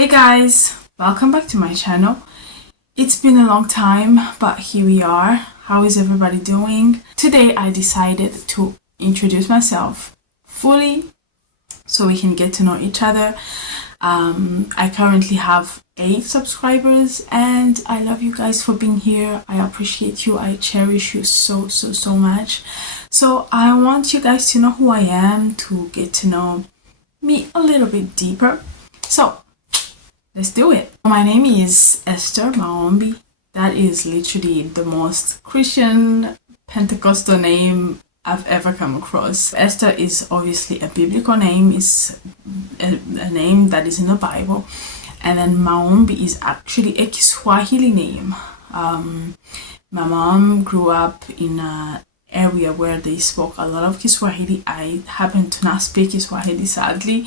Hey guys, welcome back to my channel. It's been a long time, but here we are. How is everybody doing? Today I decided to introduce myself fully so we can get to know each other. I currently have 8 subscribers and I love you guys for being here. I appreciate you. I cherish you so much. So I want you guys to know who I am, to get to know me a little bit deeper. So let's do it. My name is Esther Maombi. That is literally the most Christian Pentecostal name I've ever come across. Esther is obviously a biblical name, is a name that is in the Bible. And then Maombi is actually a Kiswahili name. My mom grew up in an area where they spoke a lot of Kiswahili. I happen to not speak Kiswahili, sadly.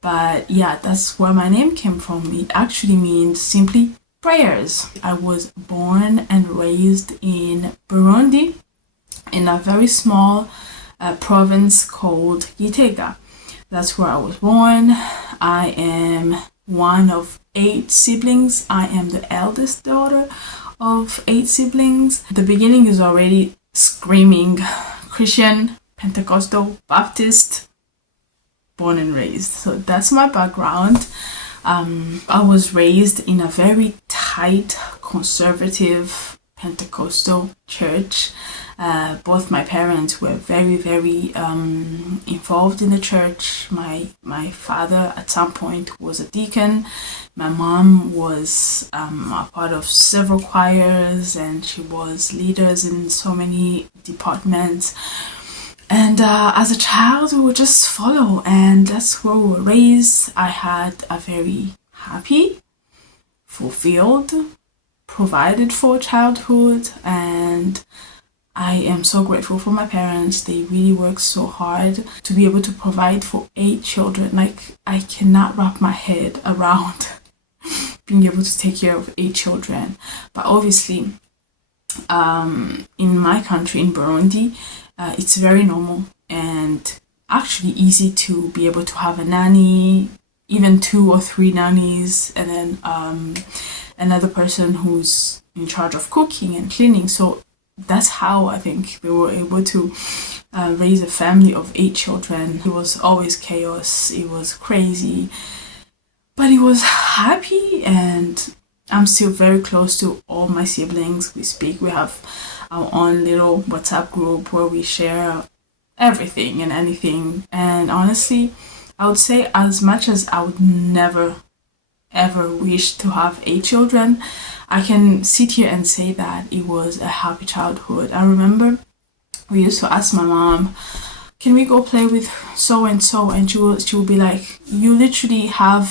But yeah, that's where my name came from. It actually means simply prayers. I was born and raised in Burundi, in a very small province called Gitega. That's where I was born. I am one of 8 siblings. I am the eldest daughter of 8 siblings. The beginning is already screaming Christian, Pentecostal, Baptist, born and raised. So that's my background. I was raised in a very tight, conservative Pentecostal church. Both my parents were very involved in the church. My father at some point was a deacon. My mom was a part of several choirs, and she was leaders in so many departments. And as a child, we would just follow, and that's where we were raised. I had a very happy, fulfilled, provided for childhood, and I am so grateful for my parents. They really worked so hard to be able to provide for 8 children. Like, I cannot wrap my head around being able to take care of 8 children. But obviously, in my country, in Burundi, it's very normal and actually easy to be able to have a nanny, even 2 or 3 nannies, and then another person who's in charge of cooking and cleaning. So that's how I think they were able to raise a family of 8 children. It was always chaos. It was crazy, but it was happy, and I'm still very close to all my siblings. We speak. We have our own little WhatsApp group where we share everything and anything. And honestly, I would say, as much as I would never ever wish to have 8 children, I can sit here and say that it was a happy childhood. I remember we used to ask my mom, can we go play with so and so, and she would be like, you literally have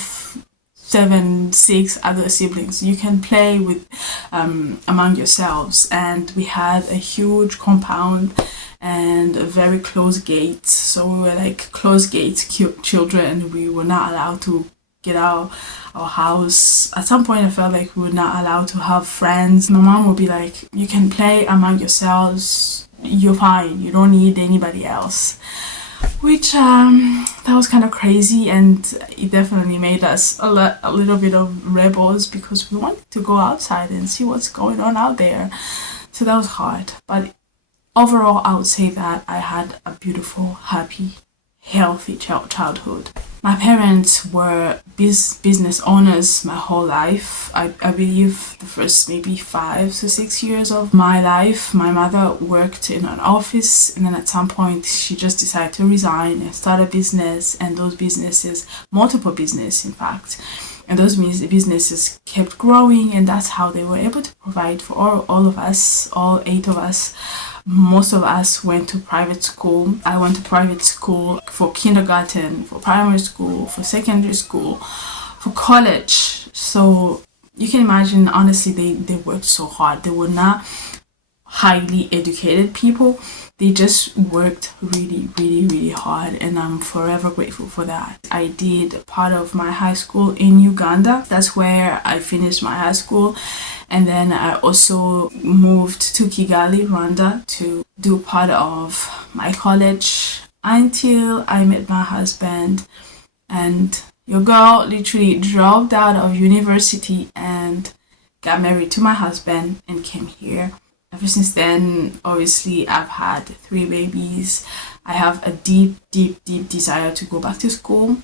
6 other siblings, you can play with among yourselves. And we had a huge compound and a very close gates, so we were like close gates children. We were not allowed to get out our house. At some point I felt like we were not allowed to have friends. My mom would be like, you can play among yourselves, you're fine, you don't need anybody else. Which that was kind of crazy, and it definitely made us a little bit of rebels, because we wanted to go outside and see what's going on out there. So that was hard, but overall I would say that I had a beautiful, happy, healthy childhood. My parents were business owners my whole life. I believe the first maybe 5 to 6 years of my life, my mother worked in an office, and then at some point she just decided to resign and start a business. And those businesses, multiple businesses in fact, and those businesses kept growing, and that's how they were able to provide for all of us, all 8 of us. Most of us went to private school. I went to private school for kindergarten, for primary school, for secondary school, for college. So you can imagine, honestly, they worked so hard. They were not highly educated people. They just worked really hard, and I'm forever grateful for that. I did part of my high school in Uganda. That's where I finished my high school. And then I also moved to Kigali, Rwanda, to do part of my college until I met my husband. And Your girl literally dropped out of university and got married to my husband and came here. Ever since then, obviously, I've had 3 babies. I have a deep, deep, deep desire to go back to school,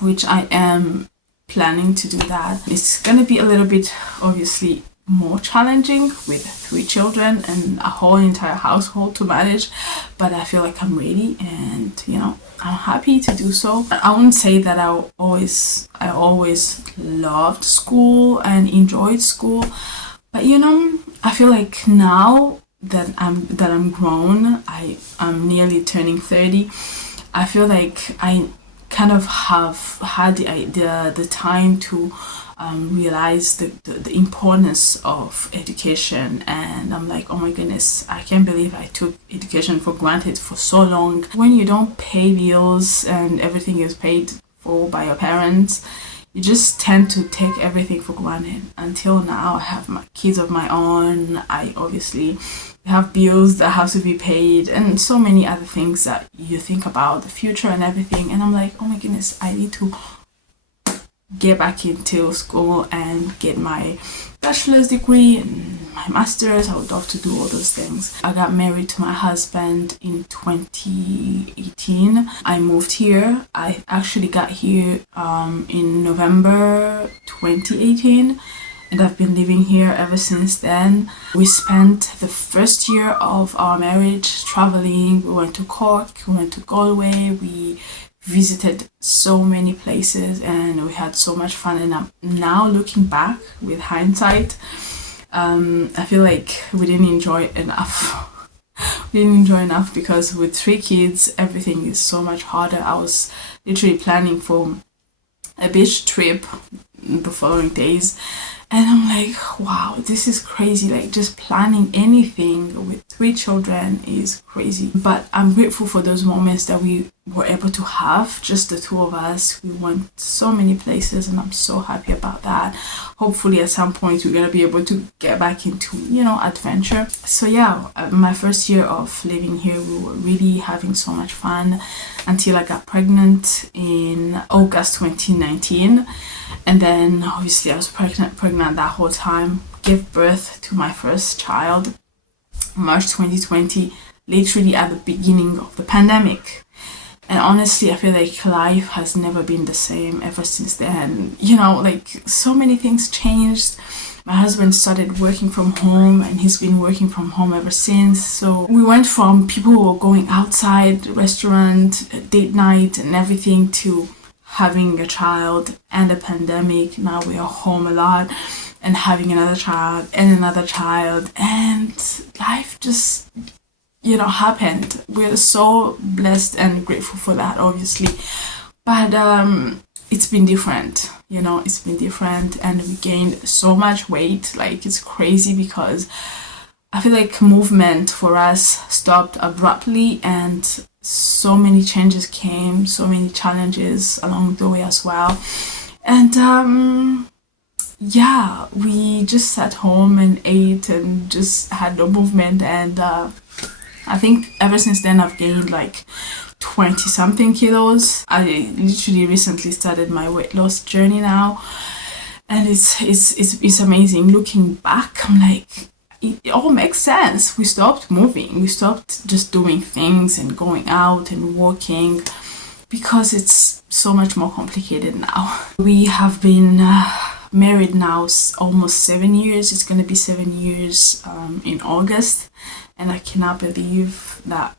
which I am planning to do that. It's gonna be a little bit, obviously, more challenging with 3 children and a whole entire household to manage, but I feel like I'm ready, and I'm happy to do so. I wouldn't say that I always loved school and enjoyed school, but I feel like now that I'm grown, I'm nearly turning 30. I feel like I kind of have had the time to realize the importance of education, and I'm like, oh my goodness, I can't believe I took education for granted for so long. When you don't pay bills and everything is paid for by your parents, you just tend to take everything for granted. Until now, I have my kids of my own. I obviously have bills that have to be paid and so many other things that you think about the future and everything. And I'm like, oh my goodness, I need to get back into school and get my bachelor's degree and my master's. I would love to do all those things. I got married to my husband in 2018. I moved here. I actually got here in November 2018, and I've been living here ever since then. We spent the first year of our marriage traveling. We went to Cork, we went to Galway, we visited so many places, and we had so much fun. And now looking back with hindsight, I feel like we didn't enjoy enough. We didn't enjoy enough because with 3 kids, everything is so much harder. I was literally planning for a beach trip the following days, and I'm like, wow, this is crazy. Like, just planning anything with 3 children is crazy. But I'm grateful for those moments that we were able to have, just the 2 of us. We went so many places, and I'm so happy about that. Hopefully at some point we're gonna be able to get back into adventure. So yeah, my first year of living here, we were really having so much fun until I got pregnant in August 2019. And then obviously I was pregnant that whole time. Gave birth to my first child March 2020, literally at the beginning of the pandemic. And honestly, I feel like life has never been the same ever since then. Like, so many things changed. My husband started working from home, and he's been working from home ever since. So we went from people who were going outside, restaurant, date night and everything, to having a child and a pandemic. Now we are home a lot and having another child and another child, and life just happened. We're so blessed and grateful for that, obviously, but it's been different. It's been different, and we gained so much weight. Like, it's crazy because I feel like movement for us stopped abruptly, and so many changes came, so many challenges along the way as well. And yeah, we just sat home and ate and just had no movement. And I think ever since then I've gained like 20 something kilos. I literally recently started my weight loss journey now, and it's amazing. Looking back, I'm like, it all makes sense. We stopped moving, we stopped just doing things and going out and walking because it's so much more complicated now. We have been married now almost 7 years. It's going to be 7 years in August, and I cannot believe that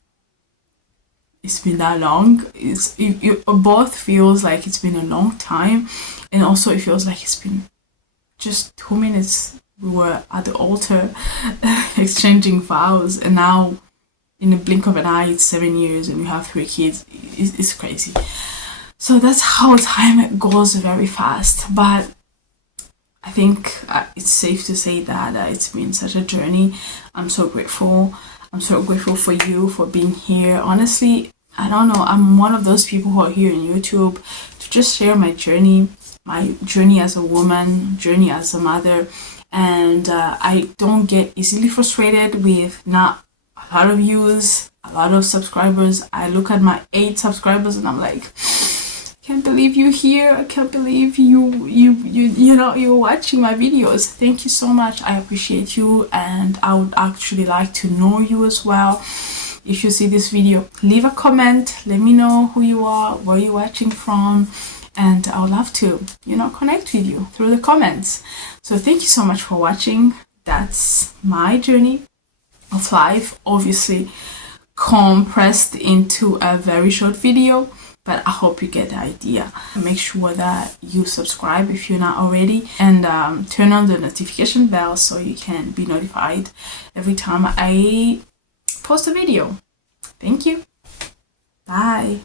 it's been that long. It both feels like it's been a long time, and also it feels like it's been just 2 minutes. We were at the altar exchanging vows, and now in the blink of an eye it's 7 years and we have 3 kids. It's crazy. So that's how time goes very fast. But I think it's safe to say that it's been such a journey. I'm so grateful. I'm so grateful for you for being here. Honestly, I don't know, I'm one of those people who are here on YouTube to just share my journey as a woman, journey as a mother. And I don't get easily frustrated with not a lot of views, a lot of subscribers. I look at my 8 subscribers and I'm like, can't believe you're here. I can't believe you're watching my videos. Thank you so much. I appreciate you, and I would actually like to know you as well. If you see this video, leave a comment. Let me know who you are, where you're watching from, and I would love to, connect with you through the comments. So thank you so much for watching. That's my journey of life, obviously compressed into a very short video, but I hope you get the idea. Make sure that you subscribe if you're not already, and turn on the notification bell so you can be notified every time I post a video. Thank you. Bye.